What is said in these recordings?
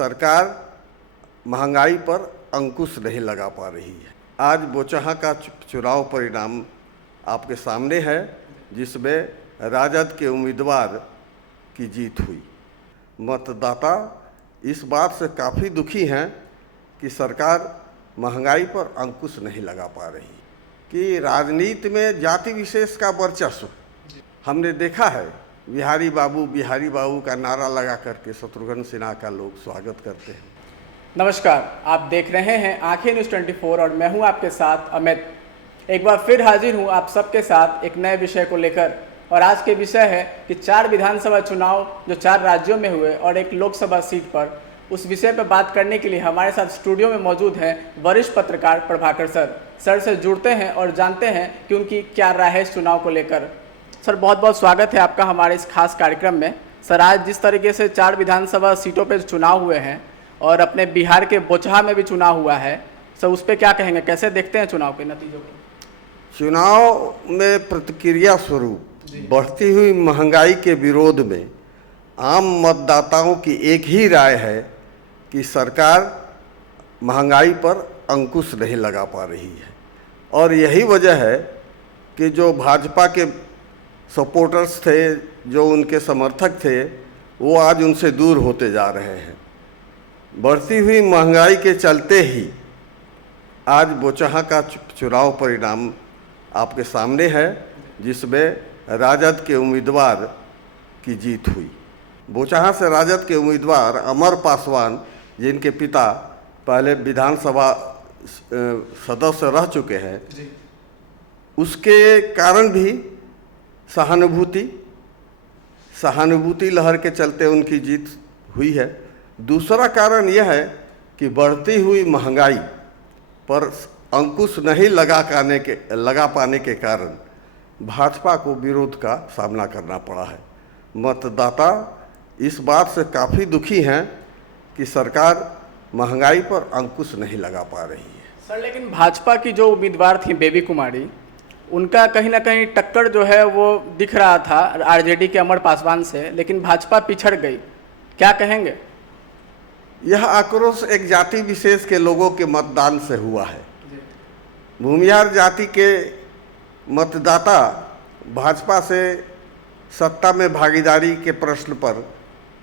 सरकार महंगाई पर अंकुश नहीं लगा पा रही है। आज बोचहा का चुनाव परिणाम आपके सामने है, जिसमें राजद के उम्मीदवार की जीत हुई। मतदाता इस बात से काफ़ी दुखी हैं कि सरकार महंगाई पर अंकुश नहीं लगा पा रही, कि राजनीति में जाति विशेष का वर्चस्व हमने देखा है। बिहारी बाबू का नारा लगा करके शत्रुघ्न सिन्हा का लोग स्वागत करते हैं। नमस्कार, आप देख रहे हैं आंखें न्यूज़ 24 और मैं हूं आपके साथ अमित। एक बार फिर हाजिर हूं आप सबके साथ एक नए विषय को लेकर, और आज के विषय है कि 4 विधानसभा चुनाव जो 4 राज्यों में हुए और एक लोकसभा सीट पर, उस विषय पर बात करने के लिए हमारे साथ स्टूडियो में मौजूद हैं वरिष्ठ पत्रकार प्रभाकर सर से जुड़ते हैं और जानते हैं कि उनकी क्या राय है इस चुनाव को लेकर। सर, बहुत बहुत स्वागत है आपका हमारे इस खास कार्यक्रम में। सर, आज जिस तरीके से 4 विधानसभा सीटों पर चुनाव हुए हैं और अपने बिहार के बोचहा में भी चुनाव हुआ है, सर उस पर क्या कहेंगे, कैसे देखते हैं चुनाव के नतीजों को? चुनाव में प्रतिक्रिया स्वरूप बढ़ती हुई महंगाई के विरोध में आम मतदाताओं की एक ही राय है कि सरकार महंगाई पर अंकुश नहीं लगा पा रही है। और यही वजह है कि जो भाजपा के सपोर्टर्स थे, जो उनके समर्थक थे, वो आज उनसे दूर होते जा रहे हैं। बढ़ती हुई महंगाई के चलते ही आज बोचहा का चुनाव परिणाम आपके सामने है, जिसमें राजद के उम्मीदवार की जीत हुई। बोचहा से राजद के उम्मीदवार अमर पासवान, जिनके पिता पहले विधानसभा सदस्य रह चुके हैं, उसके कारण भी सहानुभूति लहर के चलते उनकी जीत हुई है। दूसरा कारण यह है कि बढ़ती हुई महंगाई पर अंकुश नहीं लगा पाने के कारण भाजपा को विरोध का सामना करना पड़ा है। मतदाता इस बात से काफ़ी दुखी हैं कि सरकार महंगाई पर अंकुश नहीं लगा पा रही है। सर, लेकिन भाजपा की जो उम्मीदवार थी बेबी कुमारी, उनका कहीं ना कहीं टक्कर जो है वो दिख रहा था आरजेडी के अमर पासवान से, लेकिन भाजपा पिछड़ गई, क्या कहेंगे? यह आक्रोश एक जाति विशेष के लोगों के मतदान से हुआ है। भूमिहार जाति के मतदाता भाजपा से सत्ता में भागीदारी के प्रश्न पर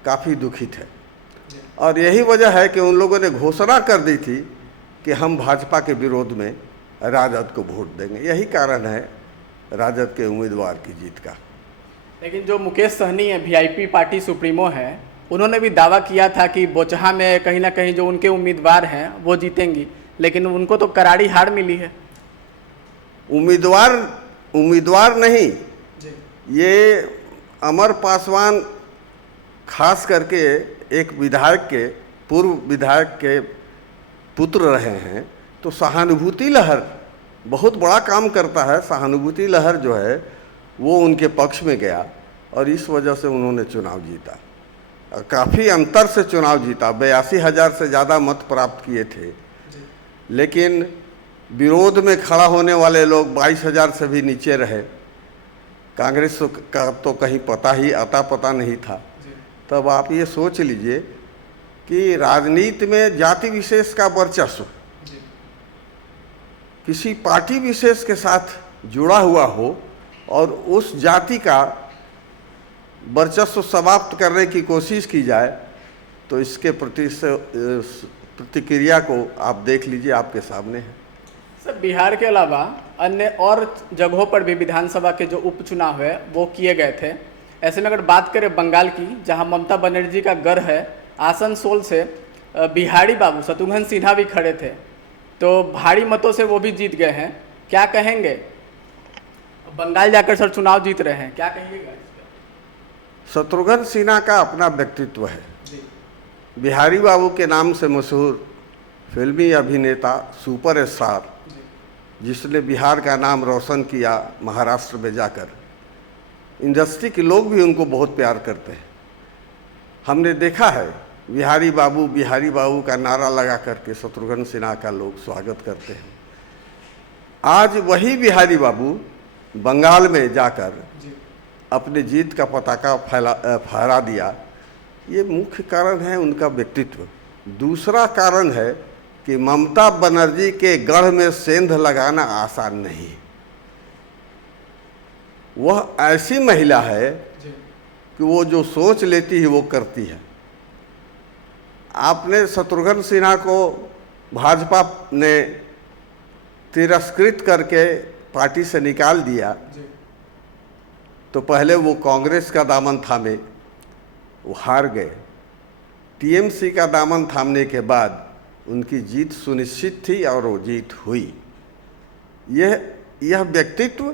काफ़ी दुखित है, और यही वजह है कि उन लोगों ने घोषणा कर दी थी कि हम भाजपा के विरोध में राजद को वोट देंगे। यही कारण है राजद के उम्मीदवार की जीत का। लेकिन जो मुकेश सहनी है, वीआईपी पार्टी सुप्रीमो है, उन्होंने भी दावा किया था कि बोचहा में कहीं ना कहीं जो उनके उम्मीदवार हैं वो जीतेंगी, लेकिन उनको तो करारी हार मिली है। उम्मीदवार नहीं, ये अमर पासवान खास करके एक पूर्व विधायक के पुत्र रहे हैं, तो सहानुभूति लहर बहुत बड़ा काम करता है। सहानुभूति लहर जो है वो उनके पक्ष में गया, और इस वजह से उन्होंने चुनाव जीता। काफ़ी अंतर से चुनाव जीता, 82,000 से ज़्यादा मत प्राप्त किए थे। लेकिन विरोध में खड़ा होने वाले लोग 22,000 से भी नीचे रहे। कांग्रेस का तो कहीं पता नहीं था। तब आप ये सोच लीजिए कि राजनीति में जाति विशेष का वर्चस्व किसी पार्टी विशेष के साथ जुड़ा हुआ हो और उस जाति का वर्चस्व समाप्त करने की कोशिश की जाए, तो इसके प्रतिक्रिया को आप देख लीजिए, आपके सामने है। सर, बिहार के अलावा अन्य और जगहों पर भी विधानसभा के जो उपचुनाव है वो किए गए थे। ऐसे में अगर बात करें बंगाल की, जहां ममता बनर्जी का गढ़ है, आसनसोल से बिहारी बाबू शत्रुघ्न सिन्हा भी खड़े थे, तो भारी मतों से वो भी जीत गए हैं। क्या कहेंगे? बंगाल जाकर सर चुनाव जीत रहे हैं, क्या कहिएगा? शत्रुघ्न सिन्हा का अपना व्यक्तित्व है। बिहारी बाबू के नाम से मशहूर फिल्मी अभिनेता, सुपर स्टार, जिसने बिहार का नाम रोशन किया महाराष्ट्र में जाकर, इंडस्ट्री के लोग भी उनको बहुत प्यार करते हैं। हमने देखा है बिहारी बाबू का नारा लगा करके शत्रुघ्न सिन्हा का लोग स्वागत करते हैं। आज वही बिहारी बाबू बंगाल में जाकर अपने जीत का पताका फहरा दिया। ये मुख्य कारण है उनका व्यक्तित्व। दूसरा कारण है कि ममता बनर्जी के गढ़ में सेंध लगाना आसान नहीं है। वह ऐसी महिला है कि वो जो सोच लेती है वो करती है। आपने शत्रुघ्न सिन्हा को भाजपा ने तिरस्कृत करके पार्टी से निकाल दिया, तो पहले वो कांग्रेस का दामन थामे, वो हार गए। टीएमसी का दामन थामने के बाद उनकी जीत सुनिश्चित थी और वो जीत हुई। यह व्यक्तित्व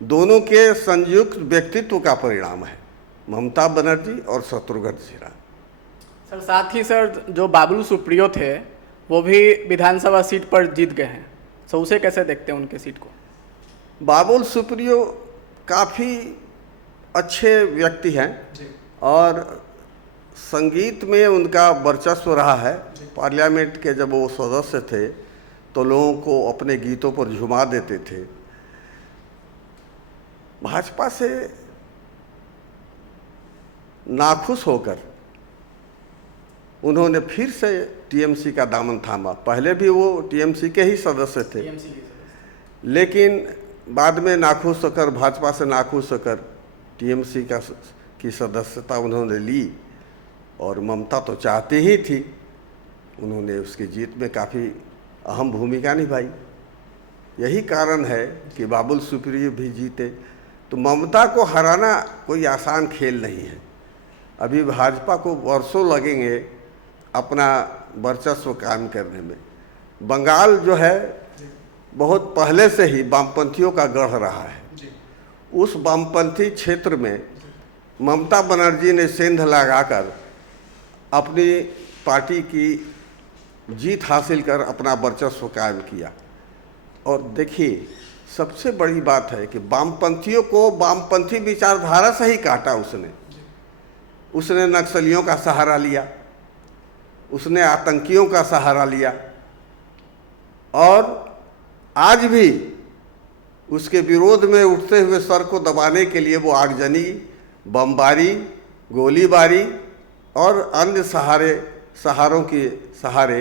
दोनों के संयुक्त व्यक्तित्व का परिणाम है, ममता बनर्जी और शत्रुघ्न सिन्हा। सर साथ ही सर जो बाबुल सुप्रियो थे वो भी विधानसभा सीट पर जीत गए हैं, सो उसे कैसे देखते हैं उनके सीट को? बाबुल सुप्रियो काफ़ी अच्छे व्यक्ति हैं और संगीत में उनका वर्चस्व रहा है। पार्लियामेंट के जब वो सदस्य थे तो लोगों को अपने गीतों पर झुमा देते थे। भाजपा से नाखुश होकर उन्होंने फिर से टीएमसी का दामन थामा। पहले भी वो टीएमसी के ही सदस्य थे, लेकिन बाद में नाखुश होकर, भाजपा से नाखुश होकर टीएमसी की सदस्यता उन्होंने ली और ममता तो चाहती ही थी, उन्होंने उसकी जीत में काफ़ी अहम भूमिका निभाई। यही कारण है कि बाबुल सुप्रियो भी जीते। तो ममता को हराना कोई आसान खेल नहीं है। अभी भाजपा को वर्षों लगेंगे अपना वर्चस्व कायम करने में। बंगाल जो है बहुत पहले से ही वामपंथियों का गढ़ रहा है। उस वामपंथी क्षेत्र में ममता बनर्जी ने सेंध लगाकर अपनी पार्टी की जीत हासिल कर अपना वर्चस्व कायम किया। और देखिए, सबसे बड़ी बात है कि वामपंथियों को वामपंथी विचारधारा से ही काटा उसने नक्सलियों का सहारा लिया, उसने आतंकियों का सहारा लिया और आज भी उसके विरोध में उठते हुए सर को दबाने के लिए वो आगजनी, बमबारी, गोलीबारी और अन्य सहारों के सहारे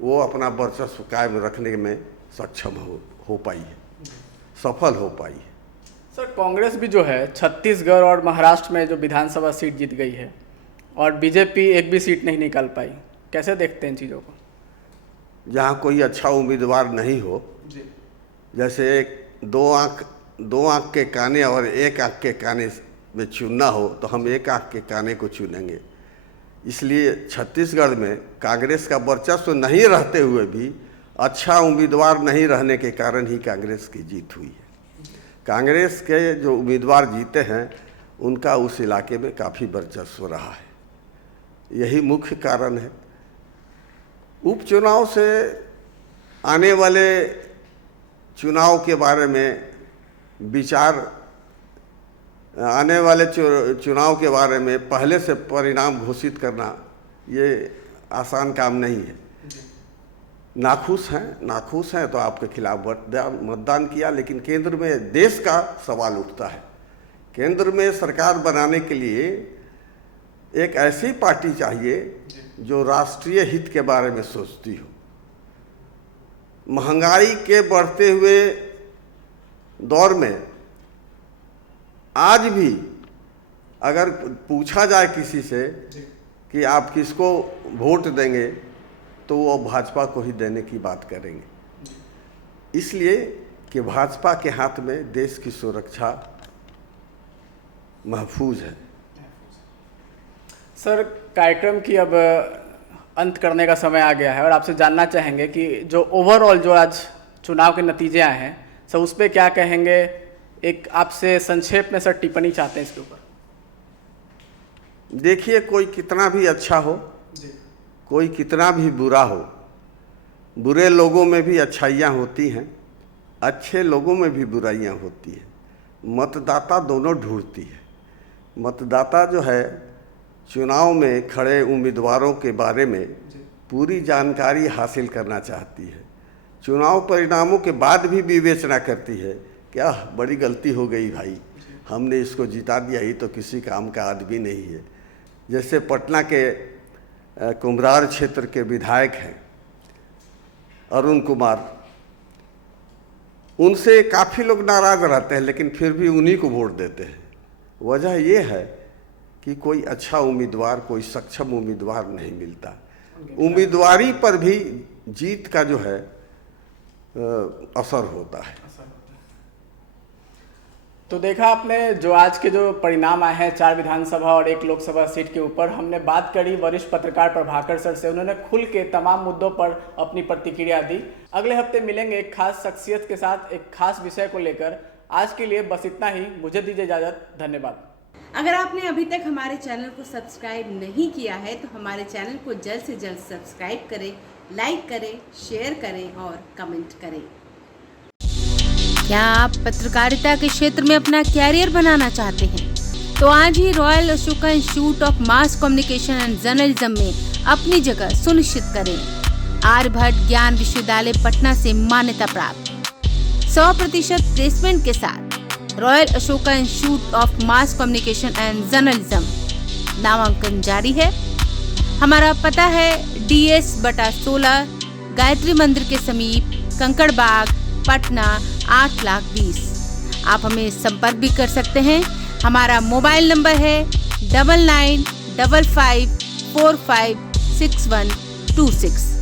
वो अपना वर्चस्व कायम रखने में सक्षम हो पाई है, सफल हो पाई है। सर कांग्रेस भी जो है छत्तीसगढ़ और महाराष्ट्र में जो विधानसभा सीट जीत गई है और बीजेपी एक भी सीट नहीं निकाल पाई, कैसे देखते हैं इन चीज़ों को? जहाँ कोई अच्छा उम्मीदवार नहीं हो, जैसे दो आँख के काने और एक आँख के काने में चुनना हो, तो हम एक आँख के काने को चुनेंगे। इसलिए छत्तीसगढ़ में कांग्रेस का वर्चस्व नहीं रहते हुए भी अच्छा उम्मीदवार नहीं रहने के कारण ही कांग्रेस की जीत हुई है। कांग्रेस के जो उम्मीदवार जीते हैं उनका उस इलाके में काफ़ी वर्चस्व रहा है, यही मुख्य कारण है। उपचुनाव से आने वाले चुनाव के बारे में विचार, आने वाले चुनाव के बारे में पहले से परिणाम घोषित करना ये आसान काम नहीं है। नाखुश हैं तो आपके खिलाफ मतदान किया, लेकिन केंद्र में देश का सवाल उठता है। केंद्र में सरकार बनाने के लिए एक ऐसी पार्टी चाहिए जो राष्ट्रीय हित के बारे में सोचती हो। महंगाई के बढ़ते हुए दौर में आज भी अगर पूछा जाए किसी से कि आप किसको वोट देंगे, तो वो भाजपा को ही देने की बात करेंगे, इसलिए कि भाजपा के हाथ में देश की सुरक्षा महफूज है। सर कार्यक्रम की अब अंत करने का समय आ गया है और आपसे जानना चाहेंगे कि जो ओवरऑल जो आज चुनाव के नतीजे आए हैं, सर उस पर क्या कहेंगे? एक आपसे संक्षेप में सर टिप्पणी चाहते हैं इसके ऊपर। देखिए, कोई कितना भी अच्छा हो, कोई कितना भी बुरा हो, बुरे लोगों में भी अच्छाइयाँ होती हैं, अच्छे लोगों में भी बुराइयाँ होती हैं। मतदाता दोनों ढूंढती है। मतदाता जो है चुनाव में खड़े उम्मीदवारों के बारे में पूरी जानकारी हासिल करना चाहती है। चुनाव परिणामों के बाद भी विवेचना करती है, क्या बड़ी गलती हो गई भाई, हमने इसको जिता दिया, ही तो किसी काम का आदमी नहीं है। जैसे पटना के कुम्हरार क्षेत्र के विधायक हैं अरुण कुमार, उनसे काफ़ी लोग नाराज़ रहते हैं, लेकिन फिर भी उन्हीं को वोट देते हैं। वजह ये है कि कोई अच्छा उम्मीदवार, कोई सक्षम उम्मीदवार नहीं मिलता। उम्मीदवारी पर भी जीत का जो है असर होता है। तो देखा आपने जो आज के जो परिणाम आए हैं 4 विधानसभा और 1 लोकसभा सीट के ऊपर। हमने बात करी वरिष्ठ पत्रकार प्रभाकर सर से, उन्होंने खुल के तमाम मुद्दों पर अपनी प्रतिक्रिया दी। अगले हफ्ते मिलेंगे एक खास शख्सियत के साथ, एक खास विषय को लेकर। आज के लिए बस इतना ही, मुझे दीजिए इजाज़त, धन्यवाद। अगर आपने अभी तक हमारे चैनल को सब्सक्राइब नहीं किया है तो हमारे चैनल को जल्द से जल्द सब्सक्राइब करें, लाइक करें, शेयर करें और कमेंट करें। क्या आप पत्रकारिता के क्षेत्र में अपना कैरियर बनाना चाहते हैं? तो आज ही royal Ashoka institute of mass communication and journalism में अपनी जगह सुनिश्चित करें। आर्यभट्ट ज्ञान विश्वविद्यालय पटना से मान्यता प्राप्त 100% प्लेसमेंट के साथ royal Ashoka institute of mass communication and journalism नामांकन जारी है। हमारा पता है DS/16 गायत्री मंदिर के समीप, कंकड़बाग, पटना 8,20,000। आप हमें संपर्क भी कर सकते हैं। हमारा मोबाइल नंबर है 9955456126।